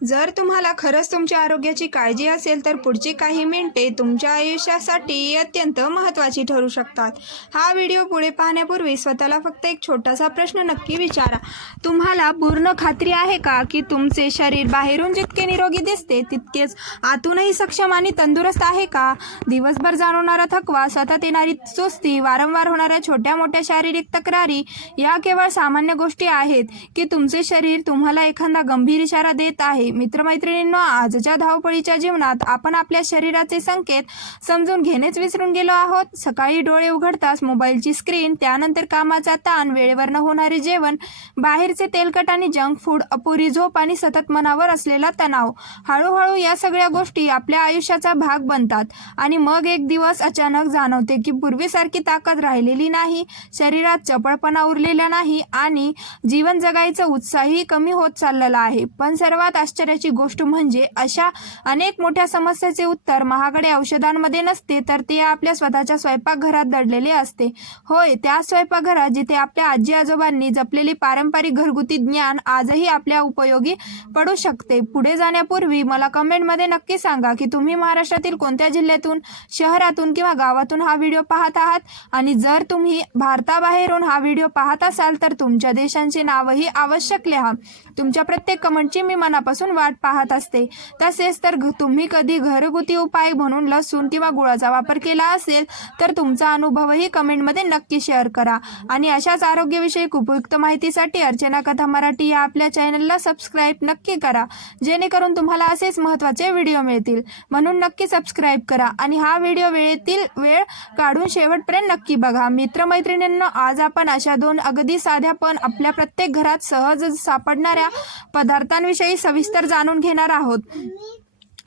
जर तुम्हाला खरंच तुमच्या आरोग्याची काळजी असेल तर पुढची काही मिनिटे तुमच्या आयुष्यासाठी अत्यंत महत्त्वाची ठरू शकतात. हा व्हिडिओ पुढे पाहण्यापूर्वी स्वतःला फक्त एक छोटासा प्रश्न नक्की विचारा. तुम्हाला पूर्ण खात्री आहे का की तुमचे शरीर बाहेरून जितके निरोगी दिसते तितकेच आतूनही सक्षम आणि तंदुरुस्त आहे का? दिवसभर जाणवणारा थकवा, सतत येणारी सुस्ती, वारंवार होणाऱ्या छोट्या मोठ्या शारीरिक तक्रारी या केवळ सामान्य गोष्टी आहेत की तुमचे शरीर तुम्हाला एखादा गंभीर इशारा देत आहे? मित्रमैत्रिणींनो, आजच्या धावपळीच्या जीवनात आपण आपल्या शरीराचे संकेत समजून घेणेच विसरून गेलो आहोत. सकाळी डोळे उघडताच मोबाईलची स्क्रीन, त्यानंतर कामाचा ताण, वेळेवर न होणारे जेवण, बाहेरचे तेलकट आणि जंक फूड, अपुरी झोप आणि सतत मनावर असलेला तणाव. हळूहळू या सगळ्या गोष्टी आपल्या आयुष्याचा भाग बनतात आणि मग एक दिवस अचानक जाणवते की पूर्वीसारखी ताकद राहिलेली नाही, शरीरात चपळपणा उरलेला नाही आणि जीवन जगायचा उत्साहही कमी होत चाललेला आहे. पण सर्वात आश्चर्याची गोष्ट म्हणजे अशा अनेक मोठ्या समस्येचे उत्तर महागडे औषधांमध्ये नसते, तर ते आपल्या स्वतःच्या स्वयंपाकघरात दडलेले असते. होय, त्या स्वयंपाकघरात जिथे आपल्या आजी आजोबांनी जपलेले पारंपरिक घरगुती ज्ञान आजही आपल्या उपयोगी पडू शकते. पुढे जाण्यापूर्वी मला कमेंटमध्ये नक्की सांगा की तुम्ही महाराष्ट्रातील कोणत्या जिल्ह्यातून, शहरातून किंवा गावातून हा व्हिडिओ पाहत आहात आणि जर तुम्ही भारताबाहेरून हा व्हिडिओ पाहत असाल तर तुमच्या देशांचे नावही आवश्यक लिहा. तुमच्या प्रत्येक कमेंटची मी मनापासून वाट पाहत असते. तसेच तर तुम्ही कधी घरगुती उपाय म्हणून लसूण किंवा गुळाचा वापर केला असेल तर तुमचा अनुभवही कमेंटमध्ये नक्की शेअर करा. आणि अशाच आरोग्यविषयक उपयुक्त माहितीसाठी अर्चना कथा मराठी या आपल्या चॅनलला सबस्क्राईब नक्की करा, जेणेकरून तुम्हाला असेच महत्त्वाचे व्हिडिओ मिळतील. म्हणून नक्की सबस्क्राईब करा आणि हा व्हिडिओ वेळ काढून शेवटपर्यंत नक्की बघा. मित्रमैत्रिणींनो, आज आपण अशा दोन अगदी साध्या पण आपल्या प्रत्येक घरात सहज सापडणाऱ्या पदार्थांविषयी सविस्तर जाणून घेणार आहोत.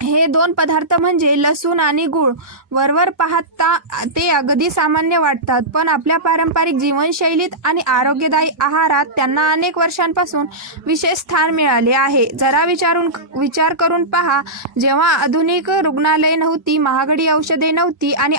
हे दोन पदार्थ म्हणजे लसूण आणि गूळ. वरवर पाहता ते अगदी सामान्य वाटतात, पण आपल्या पारंपरिक जीवनशैलीत आणि आरोग्यदायी आहारात त्यांना अनेक वर्षांपासून विशेष स्थान मिळाले आहे. जरा विचार करून पहा, जेव्हा आधुनिक रुग्णालये नव्हती, महागडी औषधे नव्हती आणि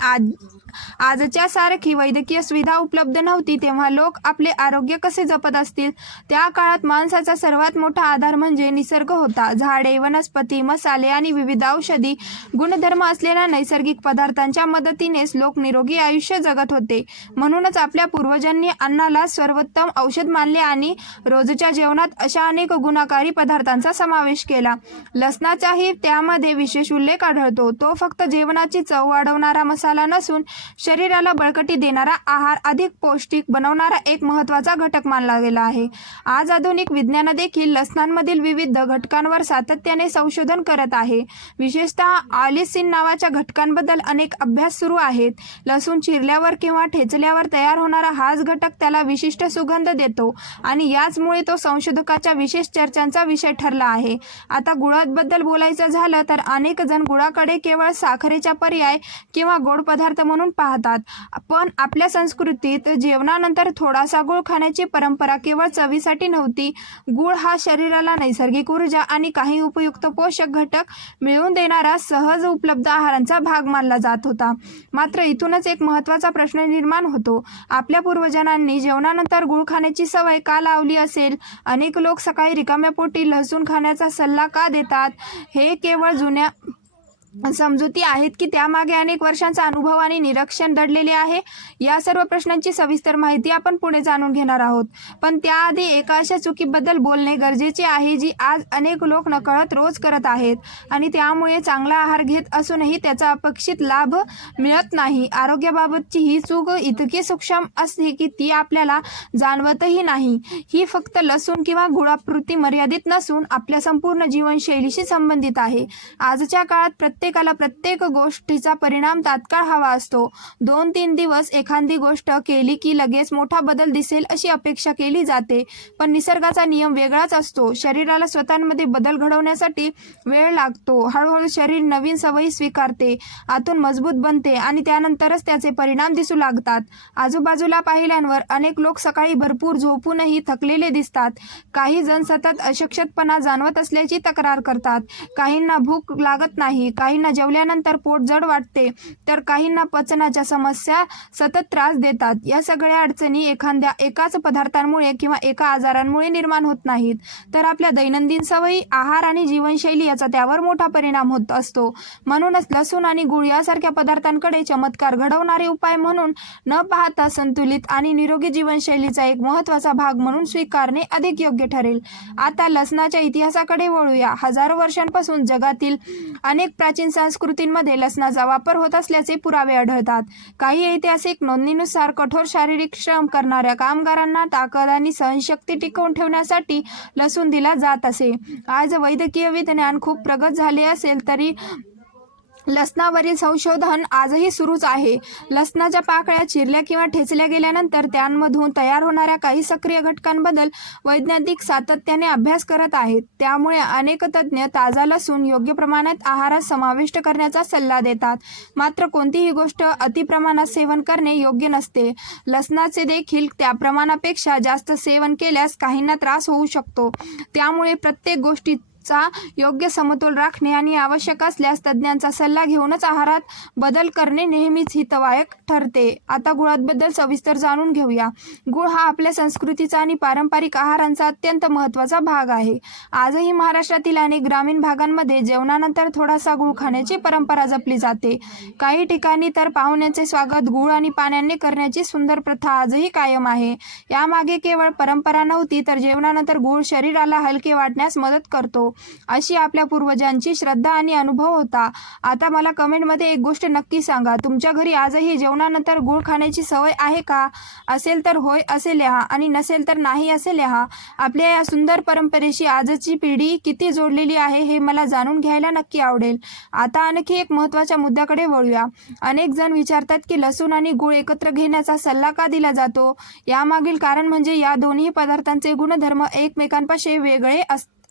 आजच्या सारखी वैद्यकीय सुविधा उपलब्ध नव्हती, तेव्हा लोक आपले आरोग्य कसे जपत असतील? त्या काळात माणसाचा सर्वात मोठा आधार म्हणजे निसर्ग होता. झाडे, वनस्पती, मसाले आणि विविध औषधी गुणधर्म असलेल्या नैसर्गिक पदार्थांच्या मदतीनेच लोक निरोगी आयुष्य जगत होते. म्हणूनच आपल्या पूर्वजांनी अन्नाला सर्वोत्तम औषध मानले आणि रोजच्या जेवणात अशा अनेक गुणकारी पदार्थांचा समावेश केला. लसणाचाही त्यामध्ये विशेष उल्लेख आढळतो. तो फक्त जेवणाची चव वाढवणारा मसाला नसून शरीराला बळकटी देणारा, आहार अधिक पौष्टिक बनवणारा एक महत्त्वाचा घटक मानला गेला आहे. आज आधुनिक विज्ञान देखील लसणांमधील विविध घटकांवर सातत्याने संशोधन करत आहे. विशेषतः आलिसिन नावाच्या घटकांबद्दल अनेक अभ्यास सुरू आहेत. लसूण चिरल्यावर किंवा ठेचल्यावर तयार होणारा हाच घटक त्याला विशिष्ट सुगंध देतो आणि याचमुळे तो संशोधकाच्या विशेष चर्चांचा विषय ठरला आहे. आता गुळाबद्दल बोलायचं झालं तर अनेक जण गुळाकडे केवळ साखरेचा पर्याय किंवा गोड पदार्थ म्हणून पाहतात, पण आपल्या संस्कृतीत जेवणानंतर थोडासा गुळ खाण्याची परंपरा केवळ चवीसाठी नव्हती. गुळ हा शरीराला नैसर्गिक ऊर्जा आणि काही उपयुक्त पोषक घटक मिळवून देणारा सहज उपलब्ध आहारांचा भाग मानला जात होता. मात्र इथूनच एक महत्त्वाचा प्रश्न निर्माण होतो. आपल्या पूर्वजांनी जेवणानंतर गुळ खाण्याची सवय का लावली असेल? अनेक लोक सकाळी रिकाम्या पोटी लसूण खाण्याचा सल्ला का देतात? हे केवळ जुन्या समजुती आहेत की त्यामागे अनेक वर्षांचा अनुभव आणि निरीक्षण दडलेले आहे? या सर्व प्रश्नांची सविस्तर माहिती आपण पुढे जाणून घेणार आहोत. पण त्याआधी एका अशा चुकीबद्दल बोलणे गरजेचे आहे जी आज अनेक लोक नकळत रोज करत आहेत आणि त्यामुळे चांगला आहार घेत असूनही त्याचा अपेक्षित लाभ मिळत नाही. आरोग्याबाबतची ही चूक इतकी सूक्ष्म असते की ती आपल्याला जाणवतही नाही. ही फक्त लसूण किंवा गुळापुरती मर्यादित नसून आपल्या संपूर्ण जीवनशैलीशी संबंधित आहे. आजच्या काळात प्रत्येकाला प्रत्येक गोष्टीचा परिणाम तात्काळ हवा असतो. 2-3 दिवस एखादी गोष्ट केली की लगेच मोठा बदल दिसेल अशी अपेक्षा केली जाते, पण निसर्गाचा नियम वेगळाच असतो. शरीराला स्वतःमध्ये बदल घडवण्यासाठी वेळ लागतो. हळूहळू शरीर नवीन सवयी स्वीकारते, आतून मजबूत बनते आणि त्यानंतरच त्याचे परिणाम दिसू लागतात. आजूबाजूला पाहिल्यावर अनेक लोक सकाळी भरपूर झोपूनही थकलेले दिसतात. काही जण सतत अशक्तपणा जाणवत असल्याची तक्रार करतात. काहींना भूक लागत नाही, काही काहींना जेवल्यानंतर पोट जड वाटते, तर काहींना पचनाच्या समस्या सतत त्रास देतात. या सगळ्या अडचणी एकाच पदार्थांमुळे किंवा एका आजारांमुळे निर्माण होत नाहीत, तर आपल्या दैनंदिन सवयी, आहार आणि जीवनशैली याचा त्यावर मोठा परिणाम होत असतो. म्हणूनच लसूण आणि गूळ यासारख्या पदार्थांकडे चमत्कार घडवणारे उपाय म्हणून न पाहता संतुलित आणि निरोगी जीवनशैलीचा एक महत्त्वाचा भाग म्हणून स्वीकारणे अधिक योग्य ठरेल. आता लसणाच्या इतिहासाकडे वळूया. हजारो वर्षांपासून जगातील अनेक प्राचीन संस्कृतींमध्ये लसणाचा वापर होत असल्याचे पुरावे आढळतात. काही ऐतिहासिक नोंदणीनुसार कठोर शारीरिक श्रम करणाऱ्या कामगारांना ताकद आणि सहनशक्ती टिकवून ठेवण्यासाठी लसूण दिला जात असे. आज वैद्यकीय विज्ञान खूप प्रगत झाले असेल तरी लसणावरील संशोधन आजही सुरूच आहे. लसणाच्या पाकळ्या चिरल्या किंवा ठेचल्या गेल्यानंतर त्यांमधून तयार होणाऱ्या काही सक्रिय घटकांबद्दल वैज्ञानिक सातत्याने अभ्यास करत आहेत. त्यामुळे अनेक तज्ज्ञ ताजा लसूण योग्य प्रमाणात आहारात समाविष्ट करण्याचा सल्ला देतात. मात्र कोणतीही गोष्ट अतिप्रमाणात सेवन करणे योग्य नसते. लसणाचे देखील त्या प्रमाणापेक्षा जास्त सेवन केल्यास काहींना त्रास होऊ शकतो. त्यामुळे प्रत्येक गोष्टीचा योग्य समतोल राखणे आणि आवश्यक असल्यास तज्ज्ञांचा सल्ला घेऊनच आहारात बदल करणे नेहमीच हितवायक ठरते. आता गुळाबद्दल सविस्तर जाणून घेऊया. गुळ हा आपल्या संस्कृतीचा आणि पारंपरिक आहारांचा अत्यंत महत्त्वाचा भाग आहे. आजही महाराष्ट्रातील अनेक ग्रामीण भागांमध्ये जेवणानंतर थोडासा गुळ खाण्याची परंपरा जपली जाते. काही ठिकाणी तर पाहुण्यांचे स्वागत गुळ आणि पाण्याने करण्याची सुंदर प्रथा आजही कायम आहे. यामागे केवळ परंपरा नव्हती, तर जेवणानंतर गुळ शरीराला हलके वाटण्यास मदत करतो अशी आपल्या पूर्वजांची श्रद्धा आणि अनुभव होता. आता मला कमेंटमध्ये एक गोष्ट नक्की सांगा, तुमच्या घरी आजही जेवणानंतर गूळ खाण्याची सवय आहे का? असेल तर होय असे लिहा आणि नसेल तर नाही असे लिहा. आपल्या या सुंदर परंपरेशी आजची पिढी किती जोडलेली आहे हे मला जाणून घ्यायला नक्की आवडेल. आता आणखी एक महत्त्वाच्या मुद्द्याकडे वळूया. अनेक जण विचारतात की लसूण आणि गूळ एकत्र घेण्याचा सल्ला का दिला जातो? यामागील कारण म्हणजे या दोन्ही पदार्थांचे गुणधर्म एकमेकांपासून वेगळे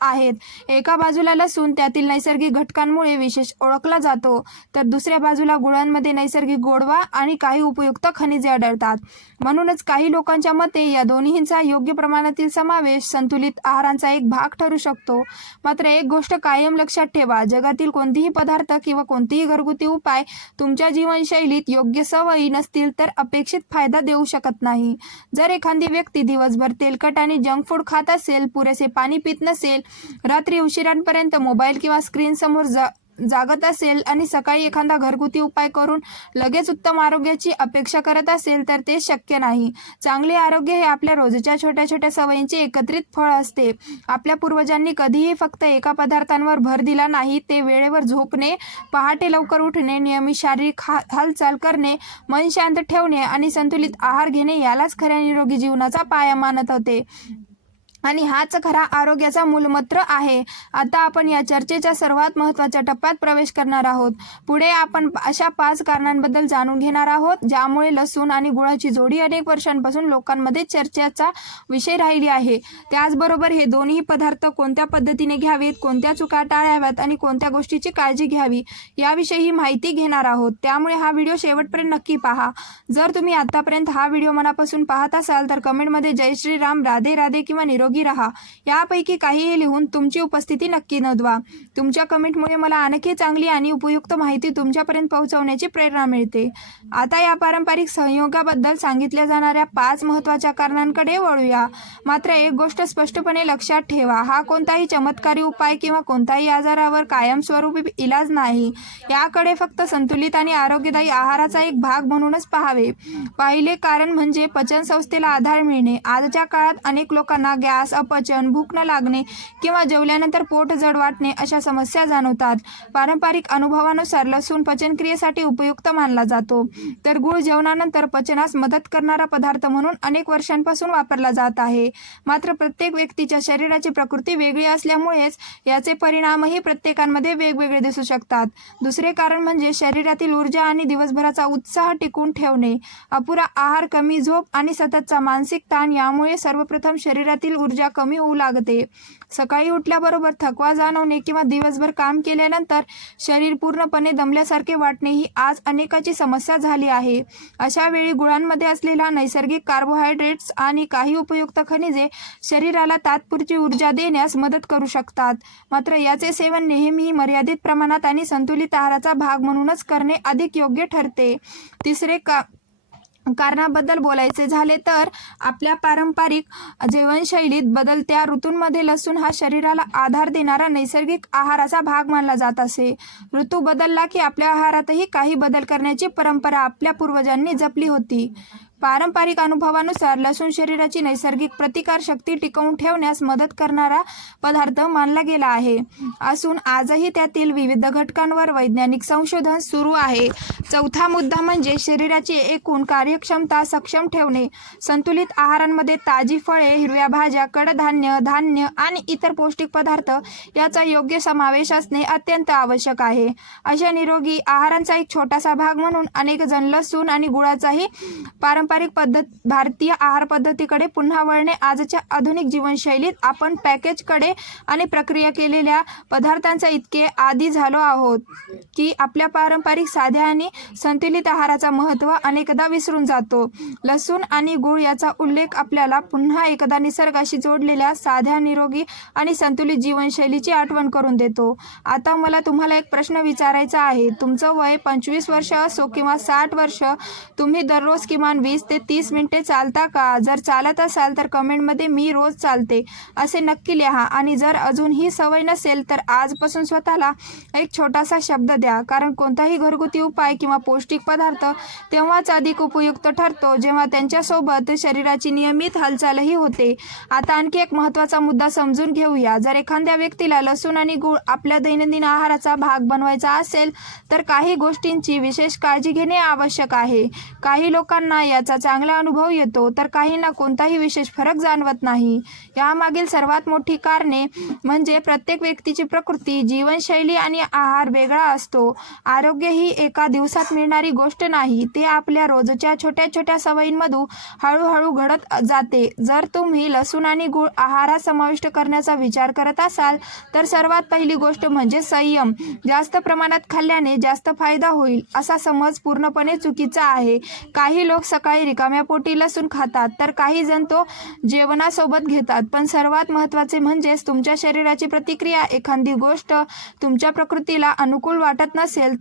आहेत. एका बाजूला लसूण त्यातील नैसर्गिक घटकांमुळे विशेष ओळखला जातो, तर दुसऱ्या बाजूला गुळांमध्ये नैसर्गिक गोडवा आणि काही उपयुक्त खनिजे आढळतात. म्हणूनच काही लोकांच्या मते या दोन्हींचा योग्य प्रमाणातील समावेश संतुलित आहारांचा एक भाग ठरू शकतो. मात्र एक गोष्ट कायम लक्षात ठेवा, जगातील कोणतीही पदार्थ किंवा कोणतीही घरगुती उपाय तुमच्या जीवनशैलीत योग्य सवयी नसतील तर अपेक्षित फायदा देऊ शकत नाही. जर एखादी व्यक्ती दिवसभर तेलकट आणि जंक फूड खात असेल, पुरेसे पाणी पित नसेल, रात्री उशिरांपर्यंत मोबाईल किंवा स्क्रीन समोर जागत असेल आणि सकाळी एखादा घरगुती उपाय करून लगेच उत्तम आरोग्याची अपेक्षा करत असेल तर ते शक्य नाही. चांगले आरोग्य हे आपल्या रोजच्या छोट्या छोट्या सवयींचे एकत्रित फळ असते. आपल्या पूर्वजांनी कधीही फक्त एका पदार्थांवर भर दिला नाही. ते वेळेवर झोपणे, पहाटे लवकर उठणे, नियमित शारीरिक हालचाल करणे, मन शांत ठेवणे आणि संतुलित आहार घेणे यालाच खऱ्या निरोगी जीवनाचा पाया मानत होते आणि हाच खरा आरोग्याचा मूलमंत्र आहे. आता आपण या चर्चेच्या सर्वात महत्त्वाच्या टप्प्यात प्रवेश करणार आहोत. पुढे आपण अशा 5 कारणांबद्दल जाणून घेणार आहोत ज्यामुळे लसूण आणि गुळाची जोडी अनेक वर्षांपासून लोकांमध्ये चर्चेचा विषय राहिली आहे. त्याचबरोबर हे दोन्ही पदार्थ कोणत्या पद्धतीने घ्यावेत, कोणत्या चुका टाळाव्यात आणि कोणत्या गोष्टीची काळजी घ्यावी याविषयी माहिती घेणार आहोत. त्यामुळे हा व्हिडिओ शेवटपर्यंत नक्की पहा. जर तुम्ही आतापर्यंत हा व्हिडिओ मनापासून पाहत असाल तर कमेंटमध्ये जय श्रीराम, राधे राधे किंवा निरोगी रहा यापैकी काहीही लिहून तुमची उपस्थिती नक्की नोंदवा. तुमच्या कमेंटमुळे मला आणखी चांगली आणि उपयुक्त माहिती तुमच्यापर्यंत पोहोचवण्याची प्रेरणा मिळते. आता या पारंपरिक संयोगाबद्दल सांगितल्या जाणाऱ्या 5 महत्त्वाच्या कारणांकडे वळूया. मात्र एक गोष्ट स्पष्टपणे लक्षात ठेवा, हा कोणताही चमत्कारी उपाय किंवा कोणताही आजारावर कायमस्वरूपी इलाज नाही. याकडे फक्त संतुलित आणि आरोग्यदायी आहाराचा एक भाग म्हणूनच पाहावे. पहिले कारण म्हणजे पचन संस्थेला आधार मिळणे. आजच्या काळात अनेक लोकांना गॅस, अपचन, भूक न लागणे किंवा जेवल्यानंतर पोट जड वाटणे अशा समस्या जाणवतात. पारंपरिक अनुभवानुसार लसूण पचनक्रियेसाठी उपयुक्त मानला जातो, तर गूळ जेवणानंतर पचनास मदत करणारा पदार्थ म्हणून अनेक वर्षांपासून वापरला जात आहे. मात्र प्रत्येक व्यक्तीच्या शरीराची प्रकृती वेगळी असल्यामुळेच याचे परिणामही प्रत्येकामध्ये वेगवेगळे दिसू शकतात. दुसरे कारण म्हणजे शरीरातील ऊर्जा आणि दिवसभराचा उत्साह टिकवून ठेवणे. अपुरा आहार, कमी झोप आणि सततचा मानसिक ताण यामुळे सर्वप्रथम शरीरातील ऊर्जा कमी होऊ लागते. सकाळी उठल्याबरोबर थकवा जाणवणे किंवा दिवसभर काम केल्यानंतर शरीर पूर्णपणे दमल्यासारखे वाटणे ही आज अनेकाची समस्या झाली आहे. अशा वेळी गुळांमध्ये असलेला नैसर्गिक कार्बोहायड्रेट्स आणि काही उपयुक्त खनिजे शरीराला तात्पुरती ऊर्जा देण्यास मदत करू शकतात. मात्र याचे सेवन नेहमी मर्यादित प्रमाणात आणि संतुलित आहाराचा भाग म्हणूनच करणे अधिक योग्य ठरते. तिसरे कारणाबद्दल बोलायचे झाले तर आपल्या पारंपरिक जीवनशैलीत बदलत्या ऋतूंमध्ये लसूण हा शरीराला आधार देणारा नैसर्गिक आहाराचा भाग मानला जात असे. ऋतू बदलला की आपल्या आहारातही काही बदल करण्याची परंपरा आपल्या पूर्वजांनी जपली होती. पारंपरिक अनुभवानुसार लसूण शरीराची नैसर्गिक प्रतिकारशक्ती टिकवून ठेवण्यास मदत करणारा पदार्थ मानला गेला आहे असून आजही त्यातील विविध घटकांवर वैज्ञानिक संशोधन सुरू आहे. चौथा मुद्दा म्हणजे शरीराची एकूण कार्यक्षमता सक्षम ठेवणे. संतुलित आहारांमध्ये ताजी फळे, हिरव्या भाज्या, कडधान्य, धान्य आणि इतर पौष्टिक पदार्थ याचा योग्य समावेश असणे अत्यंत आवश्यक आहे. अशा निरोगी आहारांचा एक छोटासा भाग म्हणून अनेक जण लसूण आणि गुळाचाही भारतीय आहार पद्धतीकडे पुन्हा वळणे. आजच्या आधुनिक जीवनशैलीत आपण पॅकेजकडे आणि प्रक्रिया केलेल्या पदार्थांचा इतके आदी झालो आहोत की आपल्या पारंपरिक साध्या आणि संतुलित आहाराचा महत्त्व अनेकदा विसरून जातो. लसूण आणि गुळ याचा उल्लेख आपल्याला पुन्हा एकदा निसर्गाशी जोडलेल्या साध्या, निरोगी आणि संतुलित जीवनशैलीची आठवण करून देतो. आता मला तुम्हाला एक प्रश्न विचारायचा आहे. तुमचं वय 25 वर्ष असो किंवा 60 वर्ष, तुम्ही दररोज किमान 20 ते 30 मिनिटे चालता का? जर चालत असाल तर कमेंटमध्ये मी रोज चालते असे नक्की लिहा आणि जर अजून ही सवय नसेल तर आजपासून स्वतःला एक छोटासा शब्द द्या. कारण कोणताही घरगुती उपाय किंवा पौष्टिक पदार्थ तेव्हाच अधिक उपयुक्त ठरतो जेव्हा त्यांच्यासोबत शरीराची नियमित हालचालही होते. आता आणखी एक महत्त्वाचा मुद्दा समजून घेऊया. जर एखाद्या व्यक्तीला लसूण आणि गूळ आपल्या दैनंदिन आहाराचा भाग बनवायचा असेल तर काही गोष्टींची विशेष काळजी घेणे आवश्यक आहे. काही लोकांना याचा चांगला अनुभव येतो तर काहींना कोणताही विशेष फरक जाणवत नाही. यामागील सर्वात मोठी कारणे म्हणजे प्रत्येक व्यक्तीची प्रकृती, जीवनशैली आणि आहार वेगळा असतो. आरोग्य ही एका दिवसात मिळणारी गोष्ट नाही, ते आपल्या रोजच्या छोट्या छोट्या सवयींमधून हळूहळू घडत जाते. जर तुम्ही लसूण आणि गूळ आहारात समाविष्ट करण्याचा विचार करत असाल तर सर्वात पहिली गोष्ट म्हणजे संयम. जास्त प्रमाणात खाल्ल्याने जास्त फायदा होईल असा समज पूर्णपणे चुकीचा आहे. काही लोक सकाळी रिकाम्या पोटी लसूण खातात तर काही जण तो जेवणासोबत घेतात. पण सर्वात महत्त्वाचे म्हणजेच तुमच्या शरीराची प्रतिक्रिया. एखादी गोष्ट तुमच्या प्रकृतीला अनुकूल वाटत नसेल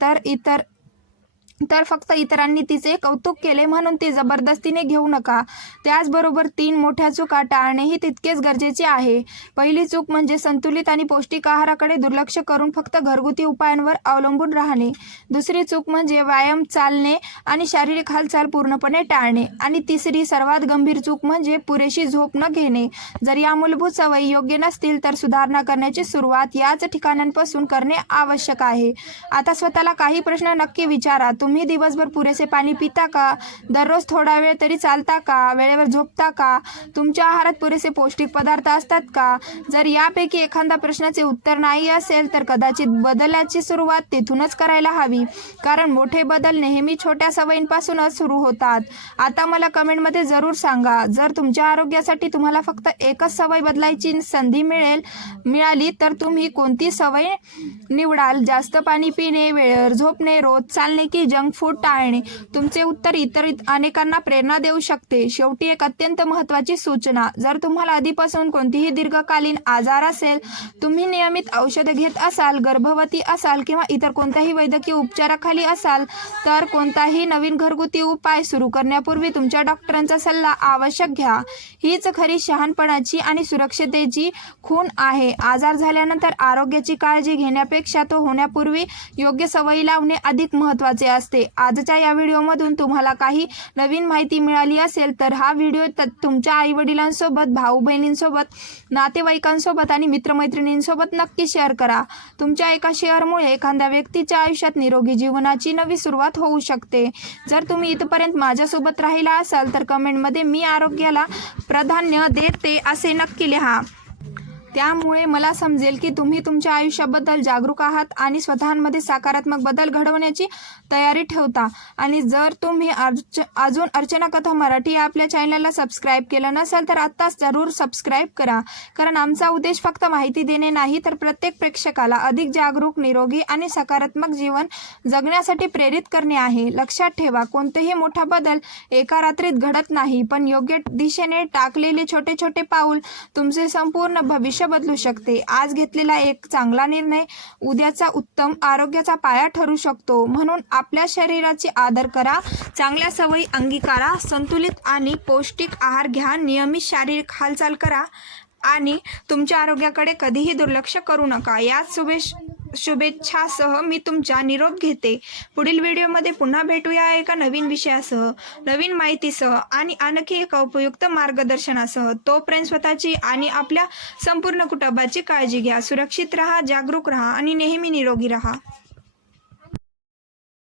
तर फक्त इतरांनी तिचे कौतुक केले म्हणून ती जबरदस्तीने घेऊ नका. त्याचबरोबर 3 मोठ्या चुका टाळणेही तितकेच गरजेचे आहे. पहिली चूक म्हणजे संतुलित आणि पौष्टिक आहाराकडे दुर्लक्ष करून फक्त घरगुती उपायांवर अवलंबून राहणे. दुसरी चूक म्हणजे व्यायाम, चालणे आणि शारीरिक हालचाल पूर्णपणे टाळणे. आणि तिसरी सर्वात गंभीर चूक म्हणजे पुरेशी झोप न घेणे. जर या मूलभूत सवयी योग्य नसतील तर सुधारणा करण्याची सुरुवात याच ठिकाणांपासून करणे आवश्यक आहे. आता स्वतःला काही प्रश्न नक्की विचारा. तुम्ही दिवसभर पुरेसे पाणी पिता का? दररोज थोडा वेळ तरी चालता का? वेळेवर झोपता का? तुमच्या आहारात पुरेसे पौष्टिक पदार्थ असतात का? जर यापैकी एखादा प्रश्नाचे उत्तर नाही असेल तर कदाचित बदलाची सुरुवात तेथूनच करायला हवी. कारण मोठे बदल नेहमी छोट्या सवयींपासूनच सुरू होतात. आता मला कमेंटमध्ये जरूर सांगा, जर तुमच्या आरोग्यासाठी तुम्हाला फक्त एकच सवय बदलायची संधी मिळाली तर तुम्ही कोणती सवय निवडाल? जास्त पाणी पिणे, वेळेवर झोपणे, रोज चालणे की जंक फूड टाळणे? तुमचे उत्तर इतर अनेकांना प्रेरणा देऊ शकते. शेवटी एक अत्यंत महत्त्वाची सूचना, जर तुम्हाला आधीपासून कोणतीही दीर्घकालीन आजार असेल, तुम्ही नियमित औषधे घेत असाल, गर्भवती असाल किंवा इतर कोणत्याही वैद्यकीय उपचाराखाली असाल तर कोणताही नवीन घरगुती उपाय सुरू करण्यापूर्वी तुमच्या डॉक्टरांचा सल्ला आवश्यक घ्या. हीच खरी शहाणपणाची आणि सुरक्षिततेची खूण आहे. आजार झाल्यानंतर आरोग्याची काळजी घेण्यापेक्षा तो होण्यापूर्वी योग्य सवयी लावणे अधिक महत्त्वाचे असते. आजच्या या व्हिडिओमधून तुम्हाला काही नवीन माहिती मिळाली असेल तर हा व्हिडिओ तुमच्या आईवडिलांसोबत, भाऊ बहिणींसोबत, नातेवाईकांसोबत आणि मित्रमैत्रिणींसोबत नक्की शेअर करा. तुमच्या एका शेअरमुळे एखाद्या व्यक्तीच्या आयुष्यात निरोगी जीवनाची नवी सुरुवात होऊ शकते. जर तुम्ही इथपर्यंत माझ्यासोबत राहिला असाल तर कमेंटमध्ये मी आरोग्याला प्राधान्य देते असे नक्की लिहा. त्यामुळे मला समजेल की तुम्ही तुमच्या आयुष्याबद्दल जागरूक आहात आणि स्वतःमध्ये सकारात्मक बदल घडवण्याची तयारी ठेवता. आणि जर तुम्ही अजून अर्चना कथा मराठी या आपल्या चॅनलला सबस्क्राईब केलं नसेल तर आत्ताच जरूर सबस्क्राईब करा. कारण आमचा उद्देश फक्त माहिती देणे नाही तर प्रत्येक प्रेक्षकाला अधिक जागरूक, निरोगी आणि सकारात्मक जीवन जगण्यासाठी प्रेरित करणे आहे. लक्षात ठेवा, कोणतेही मोठा बदल एका रात्रीत घडत नाही, पण योग्य दिशेने टाकलेले छोटे छोटे पाऊल तुमचे संपूर्ण भविष्य बदलू शकते. आज घेतलेला एक चांगला निर्णय उद्याचा उत्तम आरोग्याचा पाया ठरू शकतो. म्हणून आपल्या शरीराची आदर करा, चांगल्या सवयी अंगीकारा, संतुलित आणि पौष्टिक आहार घ्या, नियमित शारीरिक हालचाल करा आणि तुमच्या आरोग्याकडे कधीही दुर्लक्ष करू नका. याच शुभेच्छासह मी तुमचा निरोप घेते. पुढील व्हिडिओमध्ये पुन्हा भेटूया एका नवीन विषयासह, नवीन माहितीसह आणि आणखी एका उपयुक्त मार्गदर्शनासह. तोपर्यंत स्वतःची आणि आपल्या संपूर्ण कुटुंबाची काळजी घ्या. सुरक्षित राहा, जागरूक राहा आणि नेहमी निरोगी राहा.